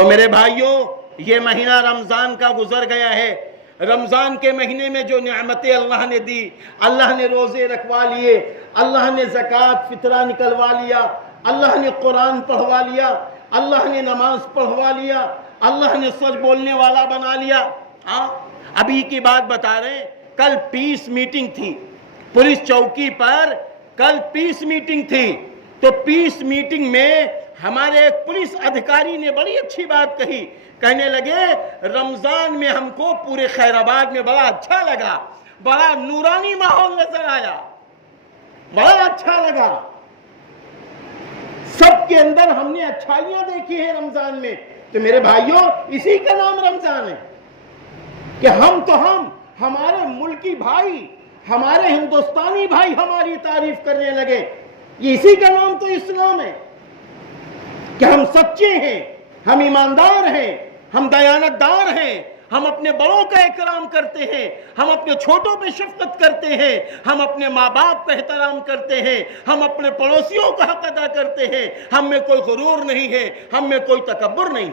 تو میرے بھائیوں، یہ مہینہ رمضان کا گزر گیا ہے۔ رمضان کے مہینے میں جو نعمتیں اللہ نے دی، اللہ نے روزے رکھوا لیے، اللہ نے زکوٰۃ فطرہ نکلوا لیا، اللہ نے قرآن پڑھوا لیا، اللہ نے نماز پڑھوا لیا، اللہ نے سچ بولنے والا بنا لیا۔ ابھی کی بات بتا رہے ہیں، کل پیس میٹنگ تھی پولیس چوکی پر، کل پیس میٹنگ تھی۔ تو پیس میٹنگ میں ہمارے ایک پولیس ادھیکاری نے بڑی اچھی بات کہی، کہنے لگے رمضان میں ہم کو پورے خیر آباد میں بڑا اچھا لگا، بڑا نورانی ماحول نظر آیا، بڑا اچھا لگا، سب کے اندر ہم نے اچھائیاں دیکھی ہیں رمضان میں۔ تو میرے بھائیوں، اسی کا نام رمضان ہے کہ ہمارے ملکی بھائی، ہمارے ہندوستانی بھائی ہماری تعریف کرنے لگے۔ یہ اسی کا نام تو اسلام ہے کہ ہم سچے ہیں، ہم ایماندار ہیں، ہم دیانتدار ہیں، ہم اپنے بڑوں کا احترام کرتے ہیں، ہم اپنے چھوٹوں پہ شفقت کرتے ہیں، ہم اپنے ماں باپ کا احترام کرتے ہیں، ہم اپنے پڑوسیوں کا حق ادا کرتے ہیں، ہم میں کوئی غرور نہیں ہے، ہم میں کوئی تکبر نہیں۔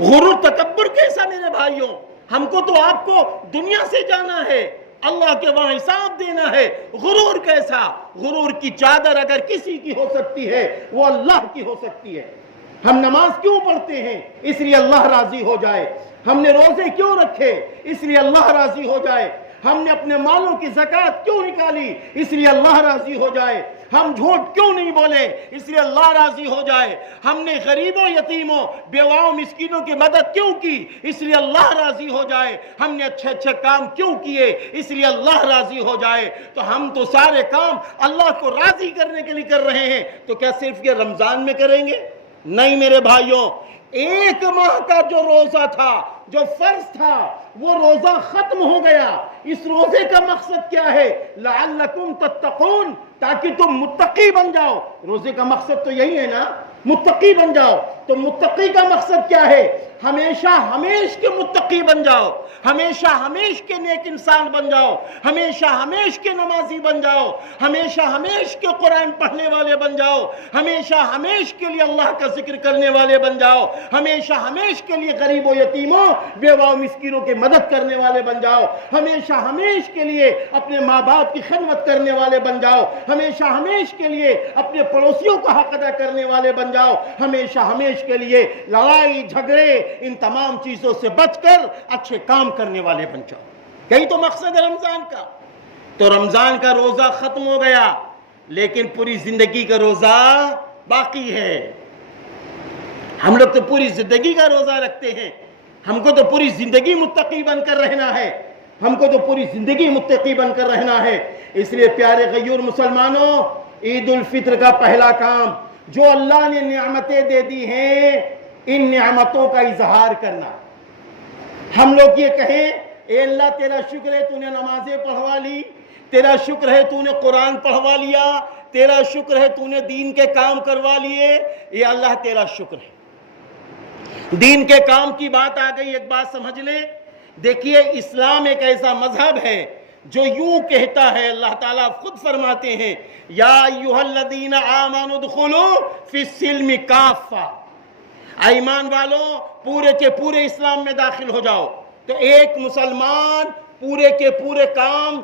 غرور تکبر کیسا میرے بھائیوں؟ ہم کو تو آپ کو دنیا سے جانا ہے، اللہ کے وہاں حساب دینا ہے۔ غرور کیسا؟ غرور کی چادر اگر کسی کی ہو سکتی ہے، وہ اللہ کی ہو سکتی ہے۔ ہم نماز کیوں پڑھتے ہیں؟ اس لیے اللہ راضی ہو جائے۔ ہم نے روزے کیوں رکھے؟ اس لیے اللہ راضی ہو جائے۔ ہم نے اپنے مالوں کی زکوٰۃ کیوں نکالی؟ اس لیے اللہ راضی ہو جائے۔ ہم جھوٹ کیوں نہیں بولے؟ اس لیے اللہ راضی ہو جائے۔ ہم نے غریبوں، یتیموں، بیواؤں، مسکینوں کی مدد کیوں کی؟ اس لیے اللہ راضی ہو جائے۔ ہم نے اچھے اچھے کام کیوں کیے؟ اس لیے اللہ راضی ہو جائے۔ تو ہم تو سارے کام اللہ کو راضی کرنے کے لیے کر رہے ہیں، تو کیا صرف یہ رمضان میں کریں گے؟ نہیں میرے بھائیوں، ایک ماہ کا جو روزہ تھا، جو فرض تھا، وہ روزہ ختم ہو گیا۔ اس روزے کا مقصد کیا ہے؟ لعلکم تتقون، تاکہ تم متقی بن جاؤ۔ روزے کا مقصد تو یہی ہے نا، متقی بن جاؤ۔ تو متقی کا مقصد کیا ہے؟ ہمیشہ ہمیش کے متقی بن جاؤ، ہمیشہ ہمیش کے نیک انسان بن جاؤ، ہمیشہ ہمیش کے نمازی بن جاؤ، ہمیشہ ہمیش کے قرآن پڑھنے والے بن جاؤ، ہمیشہ ہمیش کے لیے اللہ کا ذکر کرنے والے بن جاؤ، ہمیشہ ہمیش کے لیے غریب و یتیموں، بیواؤں، مسکینوں کی مدد کرنے والے بن جاؤ، ہمیشہ ہمیش کے لیے اپنے ماں باپ کی خدمت کرنے والے بن جاؤ، ہمیشہ ہمیش کے لیے اپنے پڑوسیوں کا حق ادا کرنے والے بن جاؤ، ہمیشہ ہمیش کے لیے لڑائی جھگڑے ان تمام چیزوں سے بچ کر اچھے کام کرنے والے بن جاؤ۔ یہی تو مقصد ہے رمضان کا۔ تو رمضان کا روزہ ختم ہو گیا، لیکن پوری زندگی کا روزہ باقی ہے۔ ہم لوگ تو پوری زندگی کا روزہ رکھتے ہیں، ہم کو تو پوری زندگی متقی بن کر رہنا ہے، ہم کو تو پوری زندگی متقی بن کر رہنا ہے۔ اس لیے پیارے غیور مسلمانوں، عید الفطر کا پہلا کام، جو اللہ نے نعمتیں دے دی ہیں، ان نعمتوں کا اظہار کرنا۔ ہم لوگ یہ کہیں، اے اللہ تیرا شکر ہے تو نے نمازیں پڑھوا لی، تیرا شکر ہے تو نے قرآن پڑھوا لیا، تیرا شکر ہے تو نے دین کے کام کروا لیے، یہ اللہ تیرا شکر ہے۔ دین کے کام کی بات آ گئی، ایک بات سمجھ لیں، دیکھیے اسلام ایک ایسا مذہب ہے جو یوں کہتا ہے، اللہ تعالیٰ خود فرماتے ہیں، یا ایھا الذین آمنوا ادخلوا فی السلم کافہ، ایمان والو پورے کے پورے اسلام میں داخل ہو جاؤ۔ تو ایک مسلمان پورے کے پورے کام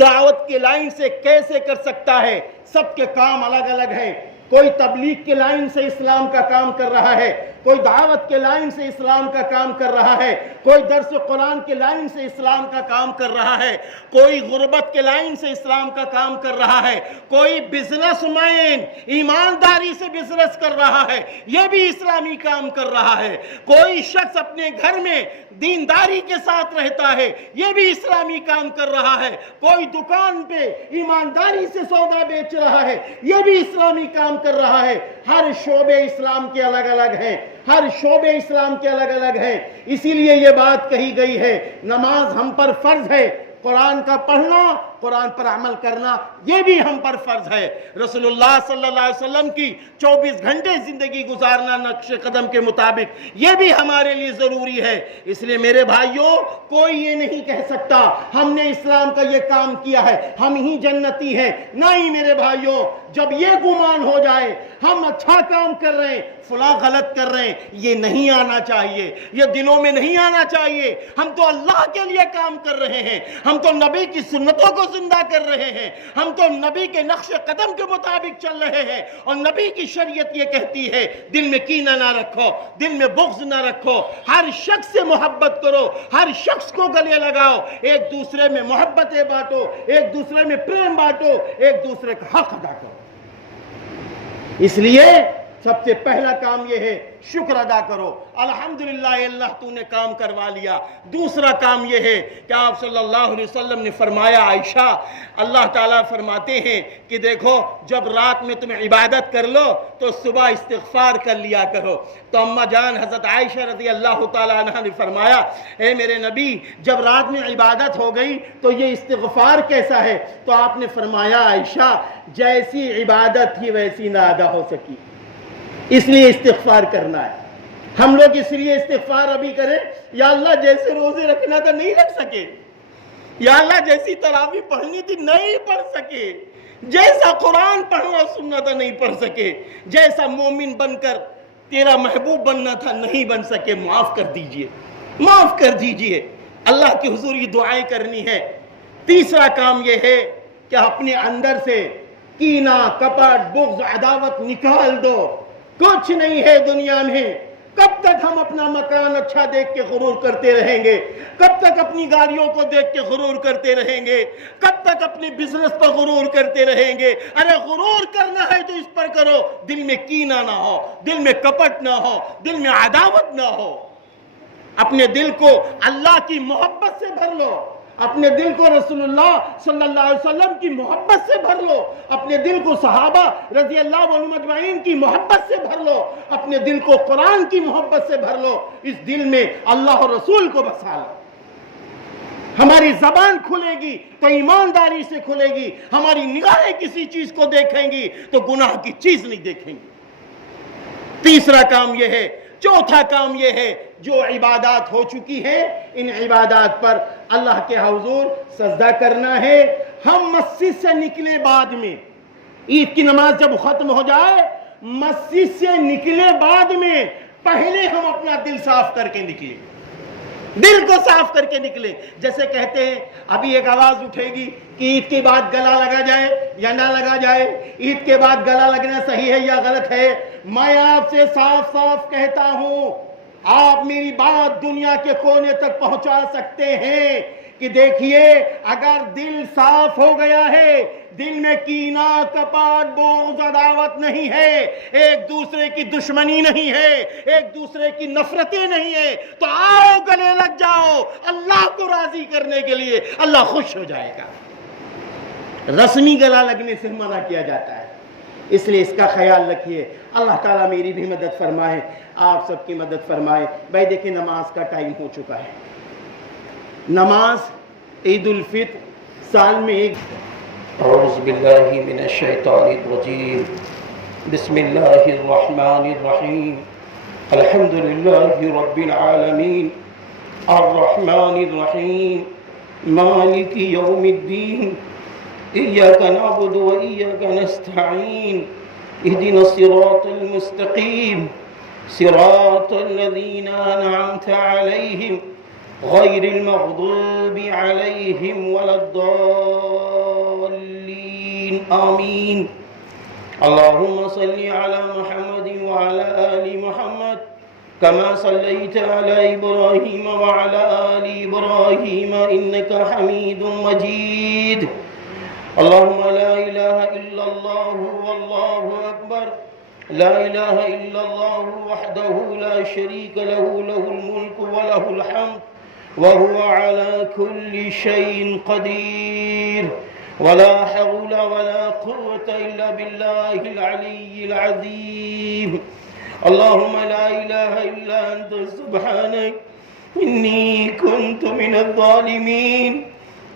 دعوت کے لائن سے کیسے کر سکتا ہے؟ سب کے کام الگ الگ ہیں۔ کوئی تبلیغ کے لائن سے اسلام کا کام کر رہا ہے، کوئی دعوت کے لائن سے اسلام کا کام کر رہا ہے، کوئی درس قرآن کے لائن سے اسلام کا کام کر رہا ہے، کوئی غربت کے لائن سے اسلام کا کام کر رہا ہے، کوئی بزنس مین ایمانداری سے بزنس کر رہا ہے، یہ بھی اسلامی کام کر رہا ہے، کوئی شخص اپنے گھر میں دینداری کے ساتھ رہتا ہے، یہ بھی اسلامی کام کر رہا ہے، کوئی دکان پہ ایمانداری سے سودا بیچ رہا ہے، یہ بھی اسلامی کام کر رہا ہے۔ ہر شعبے اسلام کے الگ الگ ہیں، ہر شعبے اسلام کے الگ الگ ہیں۔ اسی لیے یہ بات کہی گئی ہے، نماز ہم پر فرض ہے، قرآن کا پڑھنا قرآن پر عمل کرنا یہ بھی ہم پر فرض ہے۔ رسول اللہ صلی اللہ علیہ وسلم کی 24 گھنٹے زندگی گزارنا نقش قدم کے مطابق یہ بھی ہمارے لیے ضروری ہے۔ اس لیے میرے بھائیوں، کوئی یہ نہیں کہہ سکتا ہم نے اسلام کا یہ کام کیا ہے ہم ہی جنتی ہیں، نہیں میرے بھائیوں، جب یہ گمان ہو جائے ہم اچھا کام کر رہے ہیں فلاں غلط کر رہے ہیں، یہ نہیں آنا چاہیے، یہ دلوں میں نہیں آنا چاہیے۔ ہم تو اللہ کے لیے کام کر رہے ہیں، ہم تو نبی کی سنتوں کو زندہ کر رہے ہیں، ہم تو نبی کے نقش قدم کے مطابق چل رہے ہیں، اور نبی کی شریعت یہ کہتی ہے دل میں کینہ نہ رکھو، دل میں بغض نہ رکھو، ہر شخص سے محبت کرو، ہر شخص کو گلے لگاؤ، ایک دوسرے میں محبتیں بانٹو، ایک دوسرے میں پریم بانٹو، ایک دوسرے کا حق ادا کرو۔ اس لیے سب سے پہلا کام یہ ہے شکر ادا کرو، الحمدللہ اللہ تو نے کام کروا لیا۔ دوسرا کام یہ ہے کہ آپ صلی اللہ علیہ وسلم نے فرمایا، عائشہ اللہ تعالیٰ فرماتے ہیں کہ دیکھو جب رات میں تم عبادت کر لو تو صبح استغفار کر لیا کرو۔ تو اماں جان حضرت عائشہ رضی اللہ تعالیٰ عنہ نے فرمایا، اے میرے نبی جب رات میں عبادت ہو گئی تو یہ استغفار کیسا ہے؟ تو آپ نے فرمایا، عائشہ جیسی عبادت تھی ویسی نہ ادا ہو سکی، اس لیے استغفار کرنا ہے۔ ہم لوگ اس لیے استغفار ابھی کریں، یا اللہ جیسے روزے رکھنا تھا نہیں رکھ سکے، یا اللہ جیسی تراویح پڑھنی تھی نہیں پڑھ سکے، جیسا قرآن پڑھنا سننا تھا نہیں پڑھ سکے، جیسا مومن بن کر تیرا محبوب بننا تھا نہیں بن سکے، معاف کر دیجئے، معاف کر دیجئے۔ اللہ کی حضور یہ دعائیں کرنی ہے۔ تیسرا کام یہ ہے کہ اپنے اندر سے کینہ، کپٹ، بغض، عداوت نکال دو۔ کچھ نہیں ہے دنیا میں، کب تک ہم اپنا مکان اچھا دیکھ کے غرور کرتے رہیں گے؟ کب تک اپنی گاڑیوں کو دیکھ کے غرور کرتے رہیں گے؟ کب تک اپنے بزنس پر غرور کرتے رہیں گے؟ ارے غرور کرنا ہے تو اس پر کرو، دل میں کینہ نہ ہو، دل میں کپٹ نہ ہو، دل میں عداوت نہ ہو۔ اپنے دل کو اللہ کی محبت سے بھر لو، اپنے دل کو رسول اللہ صلی اللہ علیہ وسلم کی محبت سے بھر لو، اپنے دل کو صحابہ رضی اللہ عنہم اجمعین کی محبت سے بھر لو، اپنے دل کو قرآن کی محبت سے بھر لو، اس دل میں اللہ اور رسول کو بسا لو۔ ہماری زبان کھلے گی تو ایمانداری سے کھلے گی، ہماری نگاہیں کسی چیز کو دیکھیں گی تو گناہ کی چیز نہیں دیکھیں گی۔ تیسرا کام یہ ہے۔ چوتھا کام یہ ہے، جو عبادات ہو چکی ہے ان عبادات پر اللہ کے حضور سجدہ کرنا ہے۔ ہم مسجد سے نکلے بعد میں، عید کی نماز جب ختم ہو جائے مسجد سے نکلے بعد میں پہلے ہم اپنا دل صاف کر کے نکلیں، دل کو صاف کر کے نکلے۔ جیسے کہتے ہیں ابھی ایک آواز اٹھے گی کہ عید کے بعد گلا لگا جائے یا نہ لگا جائے، عید کے بعد گلا لگنا صحیح ہے یا غلط ہے؟ میں آپ سے صاف صاف کہتا ہوں، آپ میری بات دنیا کے کونے تک پہنچا سکتے ہیں کہ دیکھیے اگر دل صاف ہو گیا ہے، دل میں کینہ، کپٹ، بغض، عداوت نہیں ہے، ایک دوسرے کی دشمنی نہیں ہے، ایک دوسرے کی نفرتیں نہیں ہے، تو آؤ گلے لگ جاؤ اللہ کو راضی کرنے کے لیے، اللہ خوش ہو جائے گا۔ رسمی گلا لگنے سے منع کیا جاتا ہے، اس لیے اس کا خیال رکھیے۔ اللہ تعالیٰ میری بھی مدد فرمائے، آپ سب کی مدد فرمائے۔ بھائی دیکھیں نماز کا ٹائم ہو چکا ہے۔ نماز عید الفطر سال میں ایک۔ اعوذ باللہ من الشیطان الرجیم، بسم اللہ الرحمن الرحیم، الحمد للہ رب العالمین، الرحمن الرحیم، مالک یوم الدین، ایاک نعبد و ایاک نستعین، اہدنا الصراط المستقیم، صراط الذین انعمت علیہم غیر المغضوب علیہم ولا الضالین، آمین۔ اللہم صلی علی محمد وعلی آل محمد كما صليت على إبراهيم وعلى آل إبراهيم إنك حميد مجيد۔ اللهم لا إله إلا الله والله أكبر، لا إله إلا الله وحده لا شريك له، له الملك وله الحمد وهو على كل شيء قدير، ولا حول ولا قوة إلا بالله العلي العظيم۔ اللهم لا إله إلا أنت سبحانك إني كنت من الظالمين۔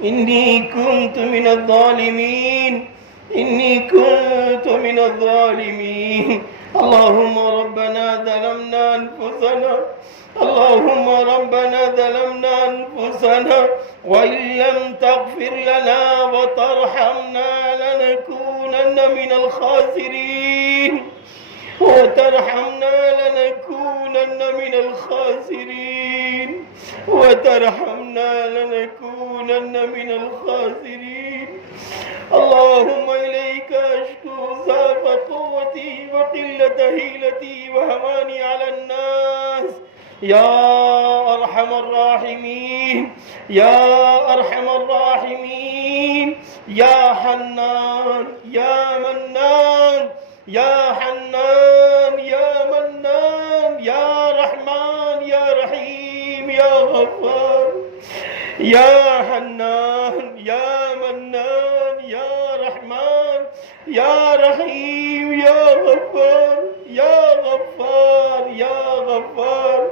إني كنت من الظالمين إني كنت من الظالمين اللهم ربنا ظلمنا أنفسنا اللهم ربنا ظلمنا أنفسنا وإن لم تغفر لنا وترحمنا لنكونن من الخاسرين وترحمنا لنكونن من الخاسرين وترحمنا لنكونن من الخاسرين اللهم إليك أشكو ضعف قوتي وقلة حيلتي وهواني على الناس يا أرحم الراحمين يا أرحم الراحمين يا حنان يا منان يا حنان يا منان يا رحمن يا رحيم يا غفار يا حنان يا منان يا رحمن يا رحيم يا غفار يا غفار يا غفار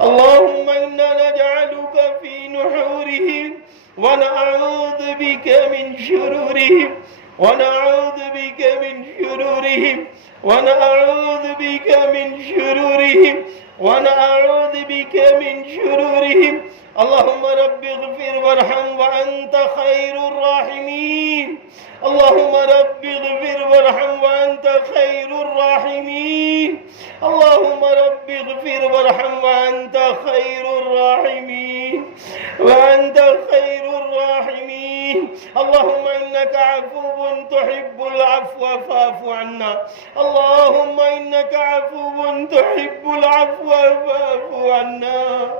اللهم إنا نجعلك في نحورهم ونعوذ بك من شرورهم ونعوذ بك من شرورهم ونعوذ بك من شرورهم ونعوذ بك من شرورهم اللهم رب اغفر وارحم وأنت خير الراحمين اللهم رب اغفر وارحم وأنت خير الراحمين اللهم رب اغفر وارحم وأنت خير الراحمين وأنت خير الراحمين اللهم إنك عفو تحب العفو فاعف عنا اللهم إنك عفو تحب العفو فاعف عنا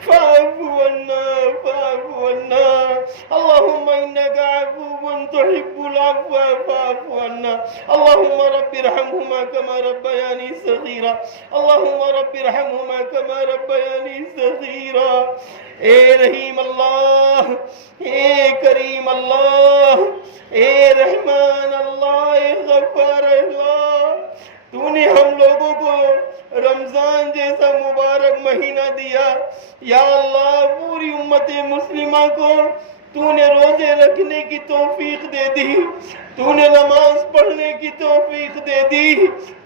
فاعف عنا فاعف عنا اللهم إنك عفو تحب العفو فاعف عنا اللهم رب ارحمهما كما ربياني صغيرا اللهم رب ارحمهما كما ربياني صغيرا اے رحیم اللہ اے کریم اللہ اے رحمان اللہ اے غفار اللہ تو نے ہم لوگوں کو رمضان جیسا مبارک مہینہ دیا یا اللہ پوری امت مسلمہ کو تو نے روزے رکھنے کی توفیق دے دی تو نے نماز پڑھنے کی توفیق دے دی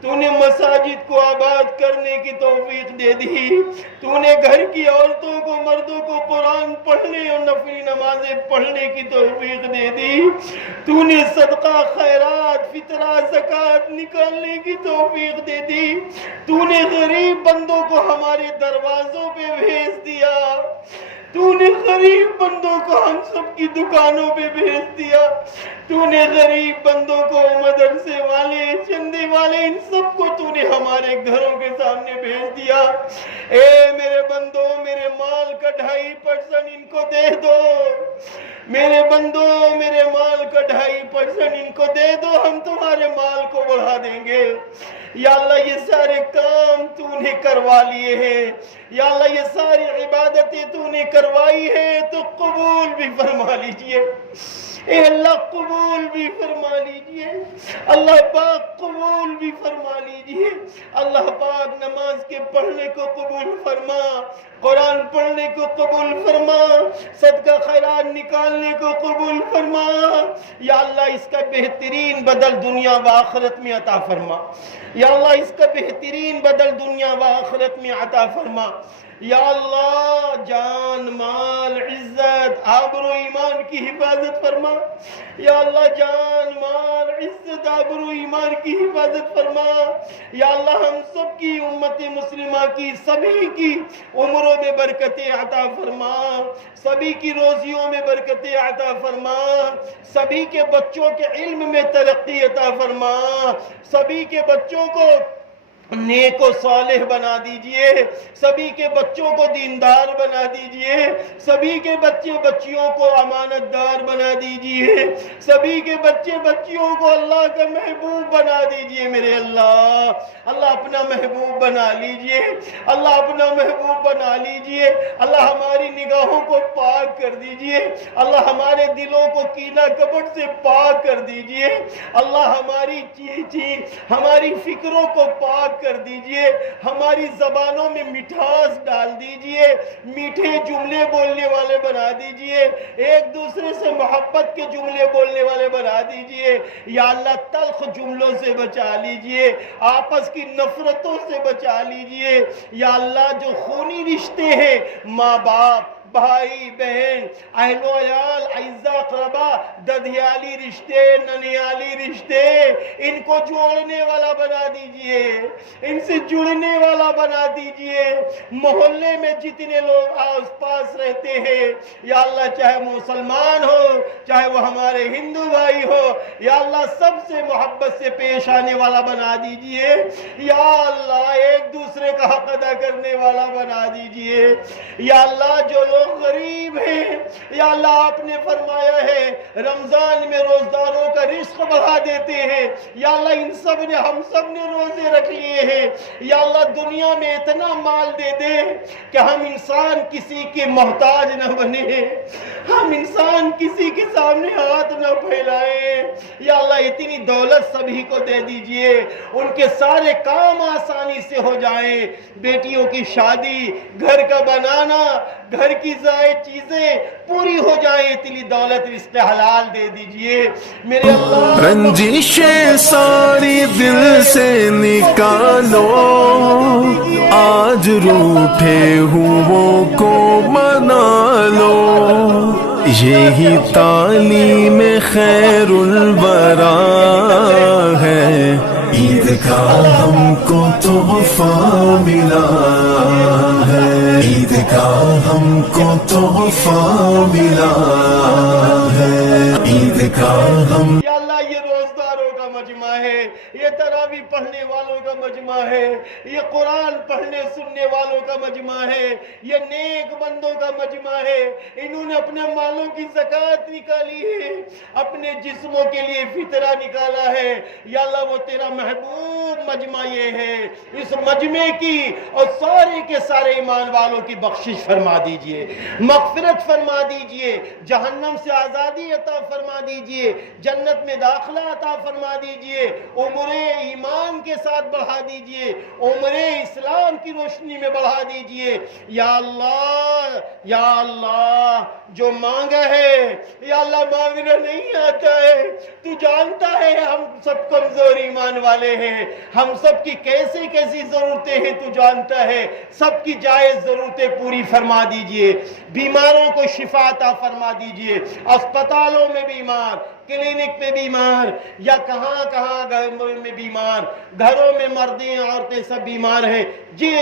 تو نے مساجد کو آباد کرنے کی توفیق دے دی تو نے گھر کی عورتوں کو مردوں کو قرآن پڑھنے اور نفلی نمازیں پڑھنے کی توفیق دے دی تو نے صدقہ خیرات فطرہ زکوٰۃ نکالنے کی توفیق دے دی تو نے غریب بندوں کو ہمارے دروازوں پہ بھیج دیا تو نے غریب بندوں کو ہم سب کی دکانوں پہ بھیج دیا تو نے غریب بندوں کو مدرسے والے چندے والے ان سب کو تو نے ہمارے گھروں کے سامنے بھیج دیا اے میرے بندوں میرے مال کا 2.5% ان کو دے دو میرے بندوں میرے مال کا 2.5% ان کو دے دو ہم تمہارے مال کو بڑھا دیں گے یا اللہ یہ سارے کام تو نے کروا لیے ہیں یا اللہ یہ ساری عبادتیں تو نے کروائی ہے تو قبول بھی فرما لیجئے اے اللہ قبول بھی فرما لیجئے اللہ پاک قبول بھی فرما لیجئے اللہ پاک نماز کے پڑھنے کو قبول فرما قرآن پڑھنے کو قبول فرما صدقہ خیرات نکالنے کو قبول فرما یا اللہ اس کا بہترین بدل دنیا و آخرت میں عطا فرما یا اللہ اس کا بہترین بدل دنیا و آخرت میں عطا فرما یا اللہ جان مال عزت آبرو ایمان کی حفاظت فرما یا اللہ جان مال عزت آبرو ایمان کی حفاظت فرما یا اللہ ہم سب کی امت مسلمہ کی سبھی کی عمروں میں برکتیں عطا فرما سبھی کی روزیوں میں برکتیں عطا فرما سبھی کے بچوں کے علم میں ترقی عطا فرما سبھی کے بچوں کو نیک و صالح بنا دیجئے سبھی کے بچوں کو دیندار بنا دیجئے سبھی کے بچے بچیوں کو امانت دار بنا دیجئے سبھی کے بچے بچیوں کو اللہ کا محبوب بنا دیجئے میرے اللہ اللہ اپنا محبوب بنا لیجئے اللہ اپنا محبوب بنا لیجئے اللہ ہماری نگاہوں کو پاک کر دیجئے اللہ ہمارے دلوں کو کینہ کپٹ سے پاک کر دیجئے اللہ ہماری ہماری فکروں کو پاک کر دیجئے، ہماری زبانوں میں مٹھاس ڈال دیجئے، میٹھے جملے بولنے والے بنا دیجئے، ایک دوسرے سے محبت کے جملے بولنے والے بنا دیجئے۔ یا اللہ تلخ جملوں سے بچا لیجئے، آپس کی نفرتوں سے بچا لیجئے۔ یا اللہ جو خونی رشتے ہیں، ماں باپ، بھائی بہن، اہل و عیال، اعزاء اقربا، ددھیالی رشتے، ننیالی رشتے، ان کو جوڑنے والا بنا دیجئے، ان سے جڑنے والا بنا دیجئے۔ محلے میں جتنے لوگ آس پاس رہتے ہیں، یا اللہ چاہے مسلمان ہو چاہے وہ ہمارے ہندو بھائی ہو، یا اللہ سب سے محبت سے پیش آنے والا بنا دیجئے۔ یا اللہ ایک دوسرے کا حق ادا کرنے والا بنا دیجئے۔ یا اللہ جو لوگ غریب ہیں، یا اللہ آپ نے فرمایا ہے رمضان میں روزداروں کا رزق بڑھا دیتے ہیں، یا اللہ ان سب نے ہم سب نے روزے رکھ لیے ہیں، یا اللہ دنیا میں اتنا مال دے دے کہ ہم انسان کسی کے محتاج نہ بنے، ہم انسان کسی کے سامنے ہاتھ نہ پھیلائیں۔ یا اللہ اتنی دولت سبھی کو دے دیجئے، ان کے سارے کام آسانی سے ہو جائیں، بیٹیوں کی شادی، گھر کا بنانا، گھر کی زائد چیزیں پوری ہو جائیں، اتنی دولت رزق حلال دے دیجئے میرے اللہ۔ رنجشیں ساری دل سے نکالو، آج روٹھے ہوں کو منا لو، یہی تعلیم خیر الورا ہے، عید کا ہم کو تحفہ ملا ہے، عید کا ہم کو تحفہ ملا ہے، عید کا ہم یا اللہ یہ روزداروں کا مجمع ہے، یہ تراویح پڑھنے والوں کا مجمع ہے، یہ قرآن پڑھنے سننے والوں کا مجمع ہے، یہ نیک بندوں کا مجمع ہے، انہوں نے اپنے مالوں کی زکوٰۃ نکالی ہے، اپنے جسموں کے لیے فطرہ نکالا ہے۔ یا اللہ وہ تیرا محبوب مجمع یہ ہے، اس مجمع کی اور سارے کے سارے ایمان والوں کی بخشش فرما دیجئے، مغفرت فرما دیجئے، جہنم سے آزادی عطا فرما دیجئے، جنت میں داخلہ عطا فرما دیجئے، عمر ایمان کے ساتھ بڑھا دیجئے، عمر اسلام کی روشنی میں بڑھا دیجئے۔ یا اللہ جو مانگا ہے، یا اللہ مانگنا نہیں آتا ہے، تو جانتا ہے ہم سب کمزور ایمان والے ہیں، ہم سب کی کیسی کیسی ضرورتیں ہیں تو جانتا ہے، سب کی جائز ضرورتیں پوری فرما دیجئے، بیماروں کو شفا عطا فرما دیجئے، اسپتالوں میں بیمار، کلینک میں بیمار، یا کہاں کہاں میں بیمار، گھروں میں مردیں عورتیں سب بیمار ہیں،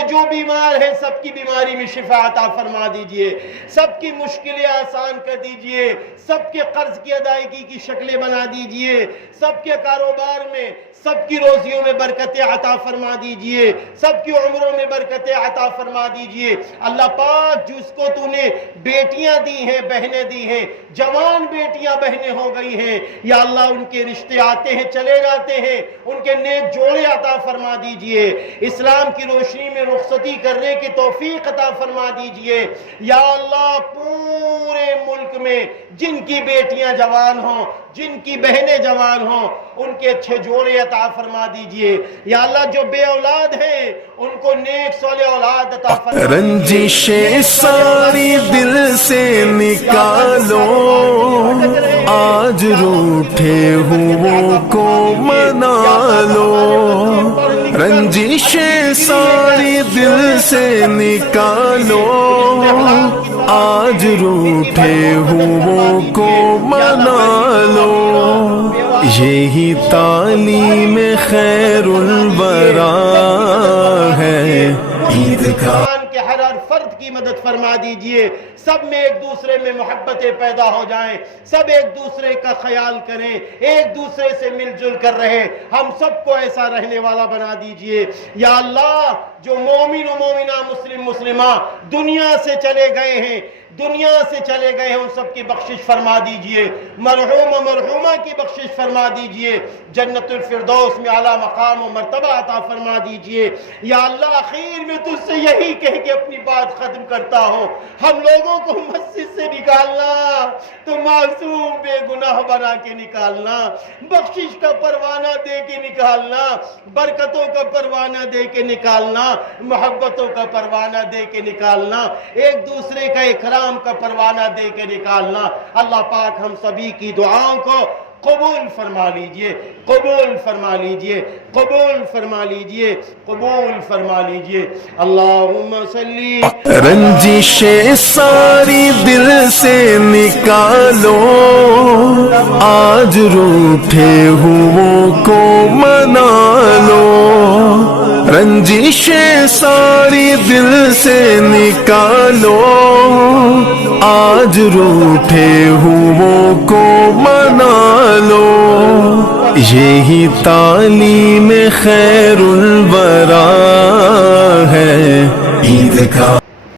جو بیمار ہیں سب کی بیماری میں شفا عطا فرما دیجئے، سب کی مشکلیں آسان کر دیجئے، سب کے قرض کی ادائیگی کی شکلیں بنا دیجئے، سب کے کاروبار میں، سب کی روزیوں میں برکتیں عطا فرما دیجئے، سب کی عمروں میں برکتیں عطا فرما دیجئے۔ اللہ پاک جس کو تو نے بیٹیاں دی ہیں، بہنیں دی ہیں، جوان بیٹیاں بہنیں ہو گئی ہیں، یا اللہ ان کے رشتے آتے ہیں چلے جاتے ہیں، ان کے نیک جوڑے عطا فرما دیجئے، اسلام کی روشنی میں رخصتی کرنے کی توفیق عطا فرما دیجئے۔ یا اللہ پورے ملک میں جن کی بیٹیاں جوان ہوں، جن کی بہنیں جوان ہوں، ان کے اچھے جوڑے عطا فرما دیجئے۔ یا اللہ جو بے اولاد ہیں ان کو نیک صالح اولاد عطا فرما دیجئے۔ رنجشیں ساری دل سے نکالو، آج روٹھے ہوں کو منا لو، رنجشیں ساری دل سے نکالو، آج روٹھے ہوں کو منا لو، یہی تعلیم خیر الورا ہے، عید کا کے ہر فرد کی مدد فرما دیجئے، سب میں ایک دوسرے میں محبتیں پیدا ہو جائیں، سب ایک دوسرے کا خیال کریں، ایک دوسرے سے مل جل کر رہیں، ہم سب کو ایسا رہنے والا بنا دیجئے۔ یا اللہ جو مومن و مومنہ، مسلم مسلمہ دنیا سے چلے گئے ہیں، دنیا سے چلے گئے ہیں ان سب کی بخشش فرما دیجئے، مرحوم و مرحومہ کی بخشش فرما دیجئے، جنت الفردوس میں اعلیٰ مقام و مرتبہ عطا فرما دیجئے۔ یا اللہ آخر میں تجھ سے یہی کہہ کے اپنی بات ختم کرتا ہوں، ہم لوگوں کو مسجد سے نکالنا تو معصوم بے گناہ بنا کے نکالنا، بخشش کا پروانہ دے کے نکالنا، برکتوں کا پروانہ دے کے نکالنا، محبتوں کا پروانہ دے کے نکالنا، ایک دوسرے کا اکرام کا پروانہ دے کے نکالنا۔ اللہ پاک ہم سبھی کی دعاؤں کو قبول فرما لیجئے، قبول فرما لیجئے، قبول فرما لیجئے، قبول فرما لیجئے۔ اللہم صلی رنجشیں ساری دل سے نکالو، آج روٹھے ہوئوں کو منا لو، رنجشیں ساری دل سے نکالو، آج روٹھے ہوئوں کو منا لو، یہی تعلیم خیر الورا ہے عید کا